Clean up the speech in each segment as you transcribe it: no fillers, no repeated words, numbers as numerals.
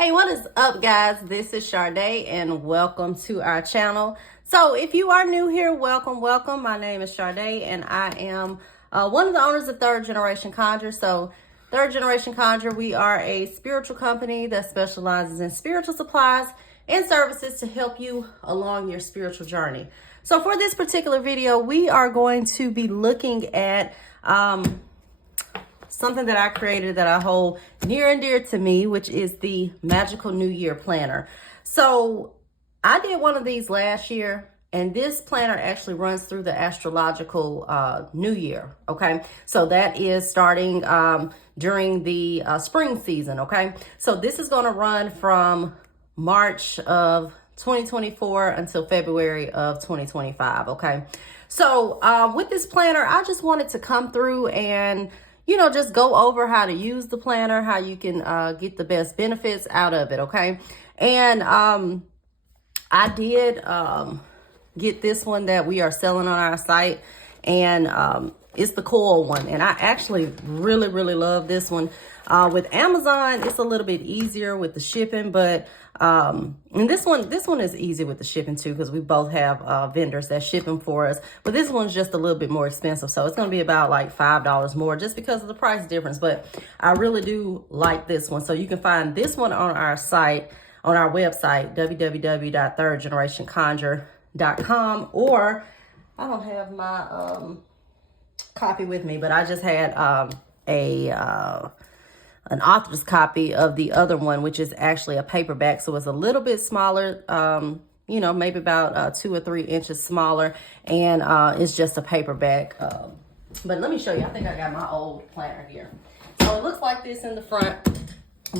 Hey, what is up, guys? This is Sade, and welcome to our channel. So if you are new here, welcome. My name is Sade, and I am one of the owners of Third Generation Conjure. So Third Generation Conjure, we are a spiritual company that specializes in spiritual supplies and services to help you along your spiritual journey. So for this particular video, we are going to be looking at something that I created that I hold near and dear to me, which is the Magickal New Year Planner. So I did one of these last year, and this planner actually runs through the astrological New Year, okay? So that is starting during the spring season, okay? So this is gonna run from March of 2024 until February of 2025, okay? So with this planner, I just wanted to come through and just go over how to use the planner, how you can get the best benefits out of it, okay? And I did get this one that we are selling on our site, and it's the coil one. And I actually really love this one. With Amazon, it's a little bit easier with the shipping, but and this one is easy with the shipping too, because we both have vendors that ship them for us. But this one's just a little bit more expensive, so it's going to be about like $5 more just because of the price difference. But I really do like this one. So you can find this one on our site, on our website, www.thirdgenerationconjure.com. Or I don't have my copy with me, but I just had an author's copy of the other one, which is actually a paperback. So it's a little bit smaller, maybe about 2 or 3 inches smaller. And it's just a paperback. But let me show you. I think I got my old planner here. So it looks like this in the front,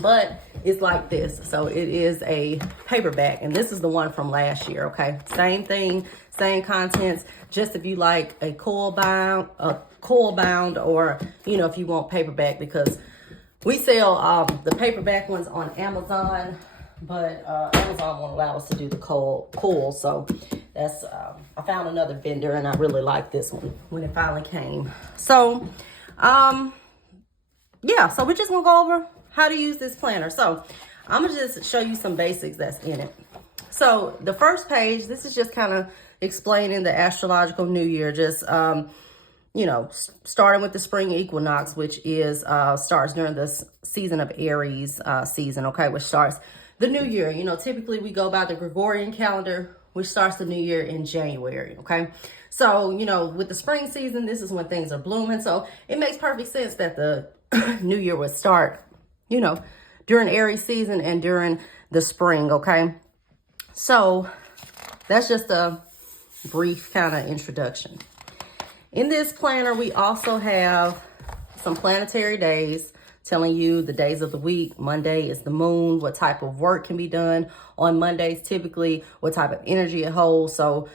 but it's like this. So it is a paperback. And this is the one from last year, okay? Same thing, same contents. Just if you like a coil bound, or, if you want paperback, because we sell the paperback ones on Amazon, but Amazon won't allow us to do the coil. So that's I found another vendor, and I really like this one when it finally came. So yeah, so we're just gonna go over how to use this planner. So I'm gonna just show you some basics that's in it. So the first page, this is just kind of explaining the astrological new year, just starting with the spring equinox, which is starts during the season of Aries season, okay, which starts the new year. Typically we go by the Gregorian calendar, which starts the new year in January, okay? So, with the spring season, this is when things are blooming. So it makes perfect sense that the new year would start, during Aries season and during the spring, okay? So that's just a brief kind of introduction. In this planner, we also have some planetary days telling you the days of the week. Monday is the moon, what type of work can be done on Mondays, typically what type of energy it holds. So,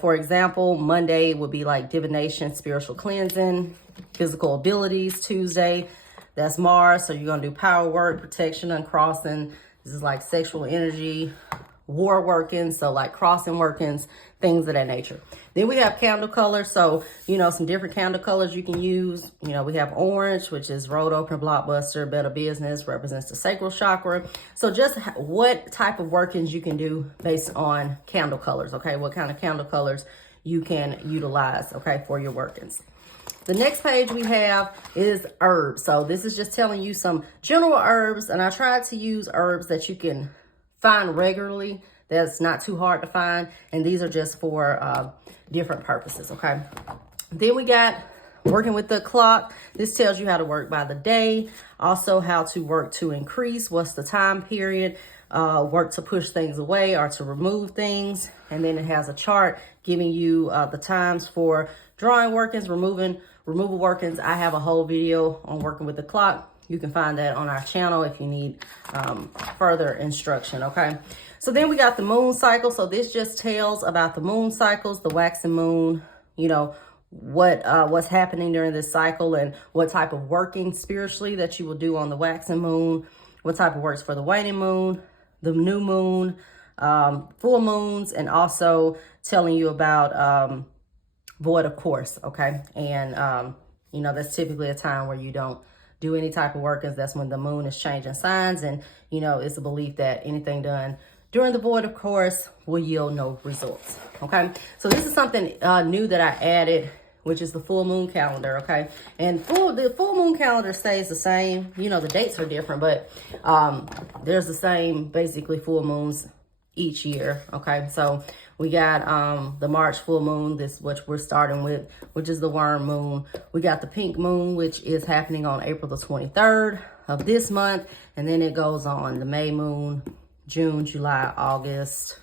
for example, Monday would be like divination, spiritual cleansing, physical abilities. Tuesday, that's Mars. So you're going to do power work, protection, uncrossing. This is like sexual energy, war workings, so like crossing workings, things of that nature. Then we have candle colors. So, some different candle colors you can use. We have orange, which is road opener, blockbuster, better business, represents the sacral chakra. So just what type of workings you can do based on candle colors, okay? What kind of candle colors you can utilize, okay, for your workings. The next page we have is herbs. So this is just telling you some general herbs, and I tried to use herbs that you can find regularly, that's not too hard to find, and these are just for different purposes, okay? Then we got working with the clock. This tells you how to work by the day, also how to work to increase, what's the time period, work to push things away or to remove things, and then it has a chart giving you the times for drawing workings, removal workings. I have a whole video on working with the clock. You can find that on our channel if you need further instruction, okay? So then we got the moon cycle. So this just tells about the moon cycles, the waxing moon, what's happening during this cycle, and what type of working spiritually that you will do on the waxing moon, what type of works for the waning moon, the new moon, full moons, and also telling you about void of course, okay? And, that's typically a time where you don't do any type of workings, that's when the moon is changing signs. And, you know, it's a belief that anything done during the void, of course, will yield no results. Okay, so this is something new that I added, which is the full moon calendar. Okay, and the full moon calendar stays the same. You know, the dates are different, but there's the same basically full moons each year. Okay, so we got the March full moon, this which we're starting with, which is the worm moon. We got the pink moon, which is happening on April the 23rd of this month, and then it goes on the May moon, June, July, August.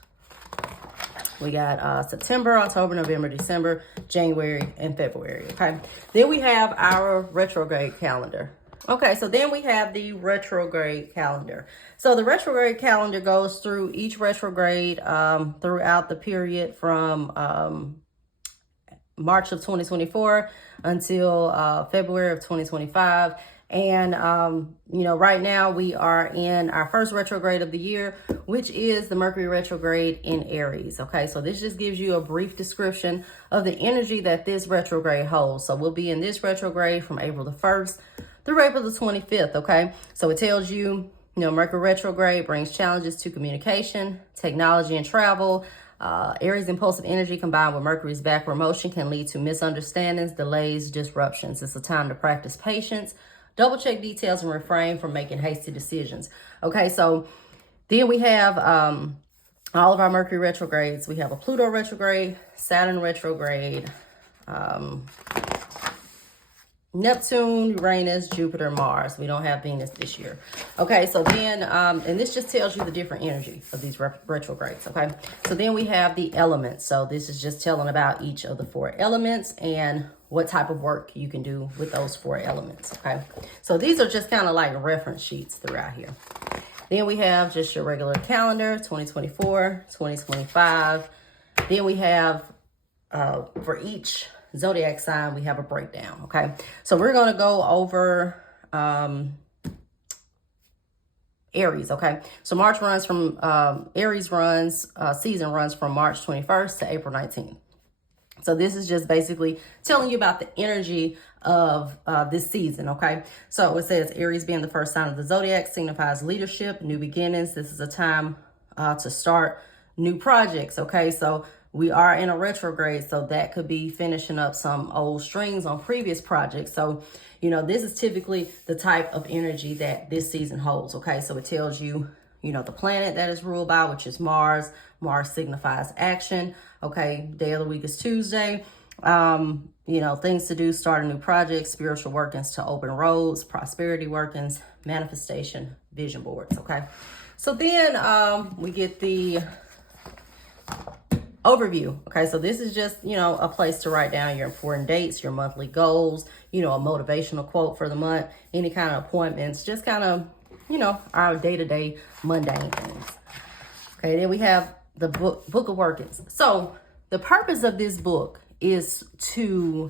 We got September, October, November, December, January, and February. Okay, then we have our retrograde calendar. Okay, so then we have the retrograde calendar. So the retrograde calendar goes through each retrograde throughout the period from March of 2024 until February of 2025. And, you know, right now we are in our first retrograde of the year, which is the Mercury retrograde in Aries. Okay, so this just gives you a brief description of the energy that this retrograde holds. So we'll be in this retrograde from April the 1st through April the 25th. Okay, so it tells you, you know, Mercury retrograde brings challenges to communication, technology, and travel. Aries' impulsive energy combined with Mercury's backward motion can lead to misunderstandings, delays, disruptions. It's a time to practice patience, double check details, and refrain from making hasty decisions. Okay, so then we have all of our Mercury retrogrades. We have a Pluto retrograde, Saturn retrograde, Neptune, Uranus, Jupiter, Mars. We don't have Venus this year. Okay, so then, and this just tells you the different energy of these retrogrades, okay? So then we have the elements. So this is just telling about each of the 4 elements and what type of work you can do with those 4 elements, okay? So these are just kind of like reference sheets throughout here. Then we have just your regular calendar, 2024, 2025. Then we have, for each zodiac sign, we have a breakdown, okay? So we're going to go over Aries, okay? So March runs from, Aries runs, season runs from March 21st to April 19th. So this is just basically telling you about the energy of this season, okay? So it says Aries, being the first sign of the zodiac, signifies leadership, new beginnings. This is a time to start new projects, okay? So we are in a retrograde, so that could be finishing up some old strings on previous projects. So, you know, this is typically the type of energy that this season holds, okay? So it tells you, you know, the planet that is ruled by, which is Mars. Mars signifies action, okay? Day of the week is Tuesday. You know, things to do, start a new project, spiritual workings to open roads, prosperity workings, manifestation, vision boards, okay? So then we get the overview. Okay, so this is just, you know, a place to write down your important dates, your monthly goals, you know, a motivational quote for the month, any kind of appointments, just kind of, you know, our day-to-day mundane things. Okay, then we have the book of workings. So the purpose of this book is to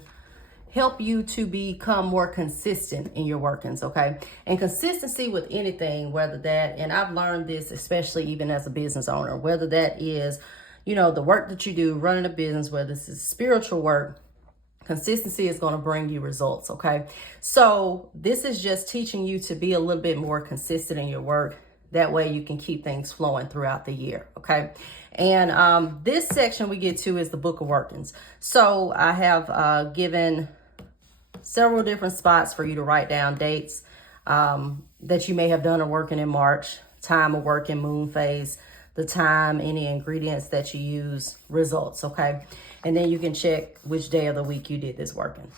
help you to become more consistent in your workings, okay? And consistency with anything, whether that, and I've learned this especially even as a business owner, whether that is, you know, the work that you do, running a business, whether this is spiritual work, consistency is going to bring you results, okay? So this is just teaching you to be a little bit more consistent in your work. That way you can keep things flowing throughout the year, okay? And this section we get to is the book of workings. So I have given several different spots for you to write down dates that you may have done or working in March, time of work in moon phase, the time, any ingredients that you use, results, okay? And then you can check which day of the week you did this working,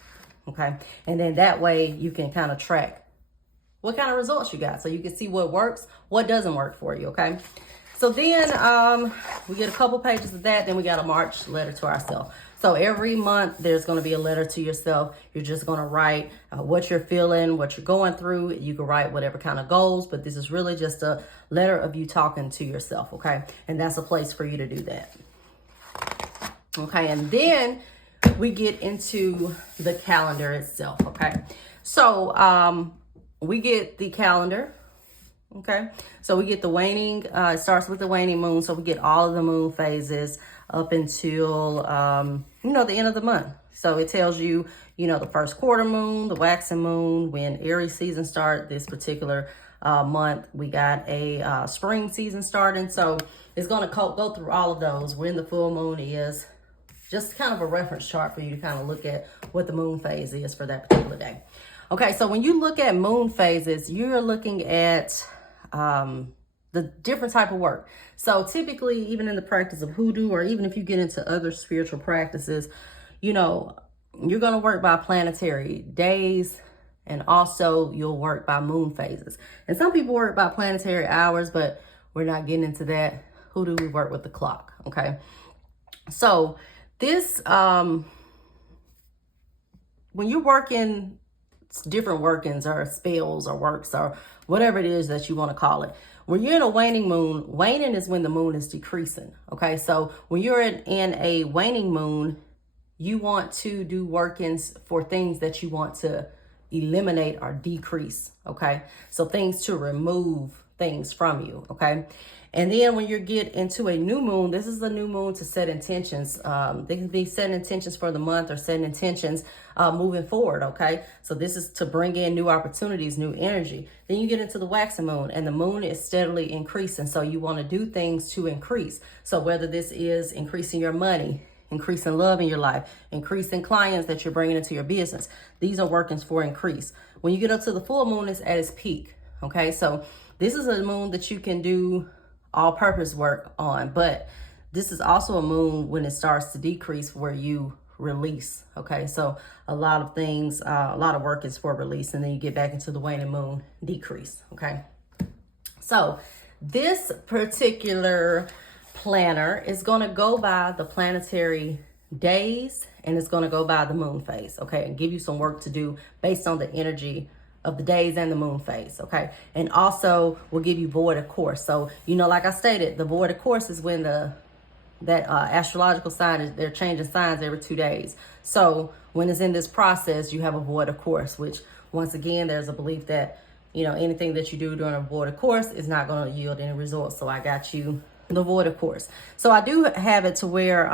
okay? And then that way you can kind of track what kind of results you got, so you can see what works, what doesn't work for you, okay? So then we get a couple pages of that, then we got a March letter to ourselves. So every month there's going to be a letter to yourself. You're just going to write what you're feeling, what you're going through. You can write whatever kind of goals, but this is really just a letter of you talking to yourself, okay? And that's a place for you to do that. Okay, and then we get into the calendar itself, okay? So we get the calendar, okay? So we get the waning, it starts with the waning moon, so we get all of the moon phases, up until, you know, the end of the month. So it tells you, you know, the first quarter moon, the waxing moon, when Aries season start this particular month. We got a spring season starting. So it's going to go through all of those, when the full moon is. Just kind of a reference chart for you to kind of look at what the moon phase is for that particular day. Okay, so when you look at moon phases, you're looking at the different type of work. So typically, even in the practice of hoodoo, or even if you get into other spiritual practices, you know, you're going to work by planetary days, and also you'll work by moon phases. And some people work by planetary hours, but we're not getting into that. Hoodoo, we work with the clock, okay? So this, when you're working different workings or spells or works or whatever it is that you want to call it, when you're in a waning moon, waning is when the moon is decreasing, okay? So when you're in a waning moon, you want to do workings for things that you want to eliminate or decrease, okay? So things to remove things from you, okay? And then when you get into a new moon, this is the new moon to set intentions. They can be setting intentions for the month or setting intentions moving forward, okay? So this is to bring in new opportunities, new energy. Then you get into the waxing moon, and the moon is steadily increasing. So you want to do things to increase. So whether this is increasing your money, increasing love in your life, increasing clients that you're bringing into your business, these are workings for increase. When you get up to the full moon, it's at its peak, okay? So this is a moon that you can do all-purpose work on, but this is also a moon when it starts to decrease, where you release, okay? So a lot of things, a lot of work is for release, and then you get back into the waning moon, decrease, okay? So this particular planner is going to go by the planetary days, and it's going to go by the moon phase, okay? And give you some work to do based on the energy of the days and the moon phase, okay? And also we'll give you void of course. So, you know, like I stated, the void of course is when that astrological sign is, they're changing signs every 2 days. So when it's in this process, you have a void of course, which once again, there's a belief that, you know, anything that you do during a void of course is not going to yield any results. So I got you the void of course. So I do have it to where,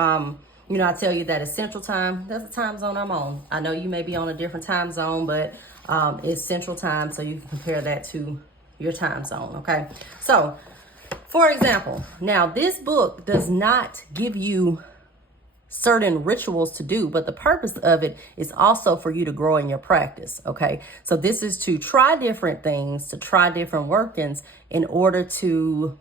you know, I tell you that it's Central Time. That's the time zone I'm on. I know you may be on a different time zone, but it's Central Time, so you can compare that to your time zone, okay? So, for example, now this book does not give you certain rituals to do, but the purpose of it is also for you to grow in your practice, okay? So this is to try different things, to try different workings in order to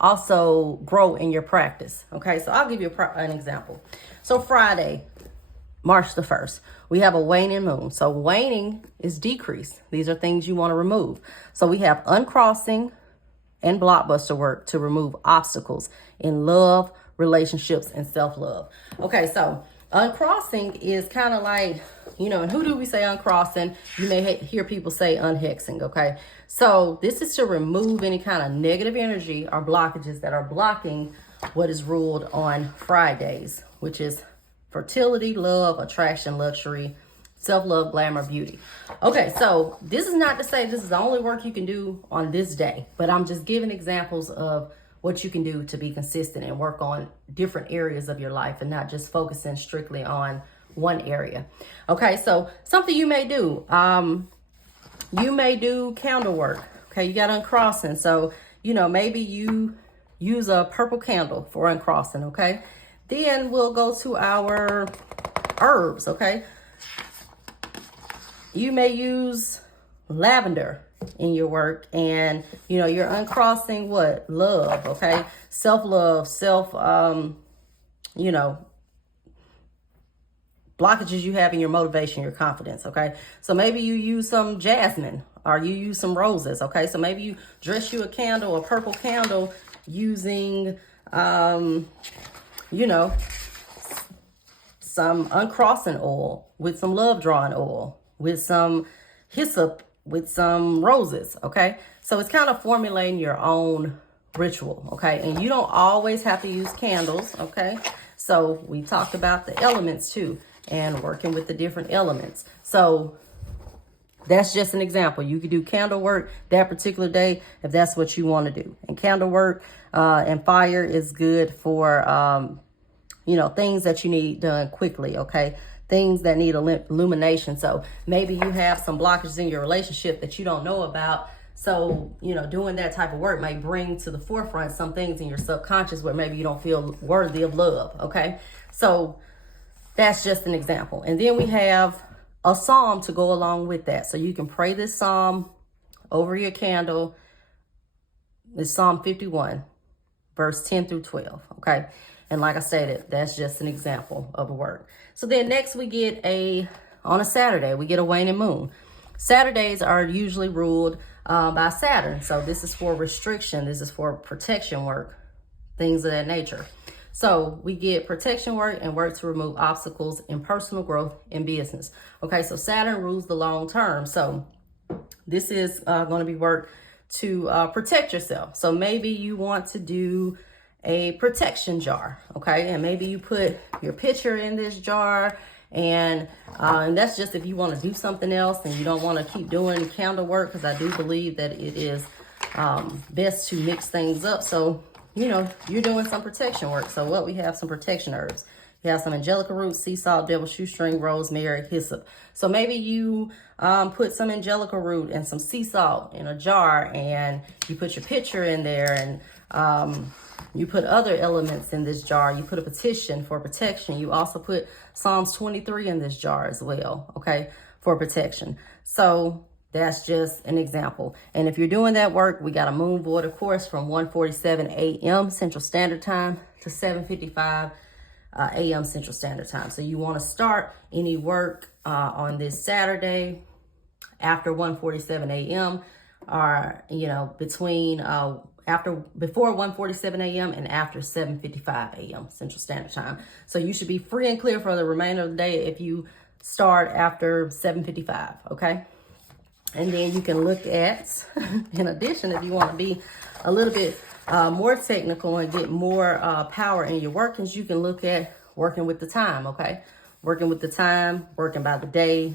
also grow in your practice, okay? So I'll give you an example. So Friday, March the 1st, we have a waning moon. So waning is decrease. These are things you want to remove. So we have uncrossing and blockbuster work to remove obstacles in love, relationships, and self-love. Okay, so uncrossing is kind of like, you know, in hoodoo we say uncrossing. You may hear people say unhexing, okay? So this is to remove any kind of negative energy or blockages that are blocking what is ruled on Fridays, which is fertility, love, attraction, luxury, self-love, glamour, beauty. Okay, so this is not to say this is the only work you can do on this day, but I'm just giving examples of what you can do to be consistent and work on different areas of your life and not just focusing strictly on one area. Okay, so something you may do, candle work. Okay, you got uncrossing. So, you know, maybe you use a purple candle for uncrossing, okay? Then we'll go to our herbs, okay? You may use lavender in your work, and, you know, you're uncrossing what? Love, okay? Self-love, you know, blockages you have in your motivation, your confidence, okay? So maybe you use some jasmine or you use some roses, okay? So maybe you dress you a candle, a purple candle, using, you know, some uncrossing oil, with some love drawing oil, with some hyssop, with some roses, okay? So it's kind of formulating your own ritual, okay? And you don't always have to use candles, okay? So we talked about the elements too, and working with the different elements. So that's just an example. You could do candle work that particular day if that's what you want to do. And candle work and fire is good for, you know, things that you need done quickly, okay? Things that need illumination. So maybe you have some blockages in your relationship that you don't know about. So, you know, doing that type of work may bring to the forefront some things in your subconscious where maybe you don't feel worthy of love, okay? So that's just an example. And then we have a psalm to go along with that. So you can pray this psalm over your candle. It's Psalm 51, verse 10 through 12, okay? And like I stated, that's just an example of a work. So then next we get on a Saturday, we get a waning moon. Saturdays are usually ruled by Saturn. So this is for restriction. This is for protection work, things of that nature. So we get protection work and work to remove obstacles in personal growth and business. Okay, so Saturn rules the long term. So this is going to be work to protect yourself. So maybe you want to do a protection jar, okay? And maybe you put your picture in this jar, and that's just if you want to do something else and you don't want to keep doing candle work, because I do believe that it is best to mix things up. So, you know, you're doing some protection work. So what we have, some protection herbs. You have some angelica root, sea salt, devil's shoestring, rosemary, hyssop. So maybe you put some angelica root and some sea salt in a jar, and you put your picture in there, and you put other elements in this jar. You put a petition for protection. You also put Psalms 23 in this jar as well, okay, for protection. So that's just an example. And if you're doing that work, we got a moon void, of course, from 1:47 a.m. Central Standard Time to 7:55 a.m. Central Standard Time. So you want to start any work on this Saturday after 1:47 a.m. or, you know, between before 1:47 a.m. and after 7:55 a.m. Central Standard Time. So you should be free and clear for the remainder of the day if you start after 7:55, okay? And then you can look at, in addition, if you want to be a little bit more technical and get more power in your workings, you can look at working with the time, okay? Working with the time, working by the day,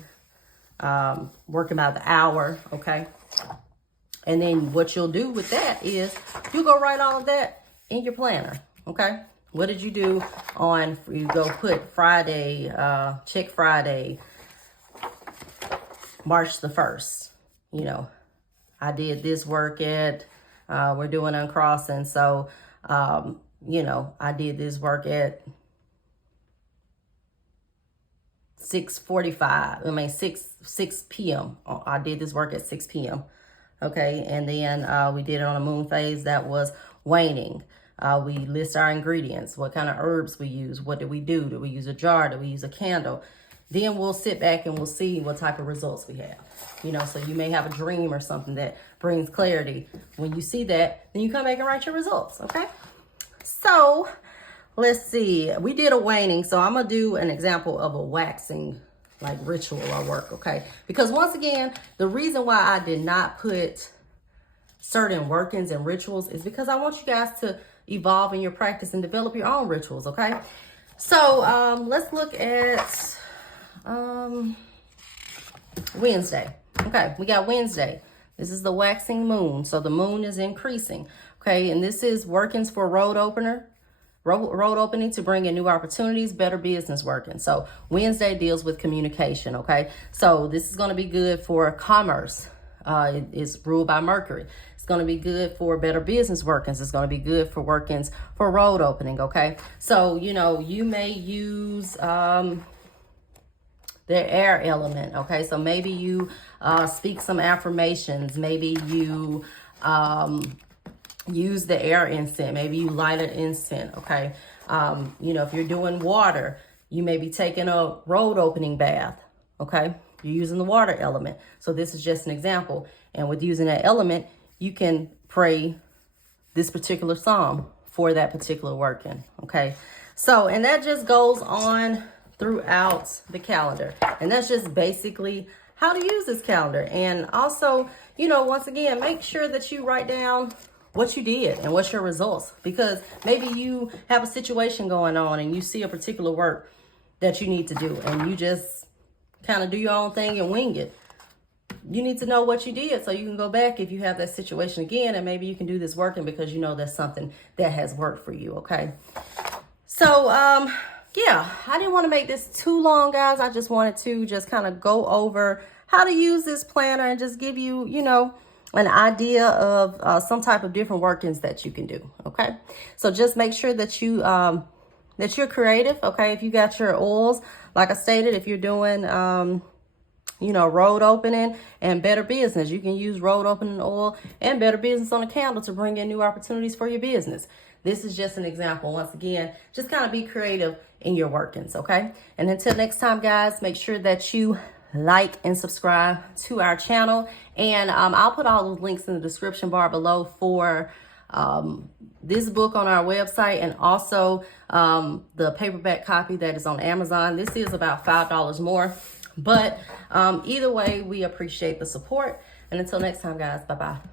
working by the hour, okay? And then what you'll do with that is you go write all of that in your planner, okay? What did you do on, you go put Friday, check Friday, March the 1st. You know, I did this work at, we're doing uncrossing. So, you know, I did this work at 6 p.m. I did this work at 6 p.m. Okay, and then we did it on a moon phase that was waning. We list our ingredients, what kind of herbs we use, what did we do? Did we use a jar? Did we use a candle? Then we'll sit back and we'll see what type of results we have. You know, so you may have a dream or something that brings clarity. When you see that, then you come back and write your results, okay? So, let's see. We did a waning, so I'm going to do an example of a waxing like ritual or work, okay? Because once again, the reason why I did not put certain workings and rituals is because I want you guys to evolve in your practice and develop your own rituals, okay? So let's look at Wednesday. Okay, we got Wednesday. This is the waxing moon, so the moon is increasing, okay? And this is workings for road opening to bring in new opportunities, better business working. So Wednesday deals with communication, okay? So this is going to be good for commerce. It's ruled by Mercury. It's going to be good for better business workings. It's going to be good for workings for road opening, okay? So, you know, you may use the air element, okay? So maybe you speak some affirmations. Maybe you use the air incense. Maybe you light an incense, okay? You know, if you're doing water, you may be taking a road opening bath, okay? You're using the water element. So this is just an example. And with using that element, you can pray this particular psalm for that particular working, okay? So, and that just goes on throughout the calendar. And that's just basically how to use this calendar. And also, you know, once again, make sure that you write down what you did and what's your results, because maybe you have a situation going on and you see a particular work that you need to do and you just kind of do your own thing and wing it. you need to know what you did so you can go back if you have that situation again, and maybe you can do this working because you know that's something that has worked for you, okay? So, yeah, I didn't want to make this too long, guys. I just wanted to just kind of go over how to use this planner and just give you, you know, an idea of some type of different workings that you can do, okay? So just make sure that you're creative, okay? If you got your oils, like I stated, if you're doing, you know, road opening and better business, you can use road opening oil and better business on a candle to bring in new opportunities for your business. This is just an example. Once again, just kind of be creative in your workings, okay? And until next time, guys, make sure that you like and subscribe to our channel. And I'll put all those links in the description bar below for this book on our website, and also the paperback copy that is on Amazon. This is about $5 more. But either way, we appreciate the support. And until next time, guys, bye-bye.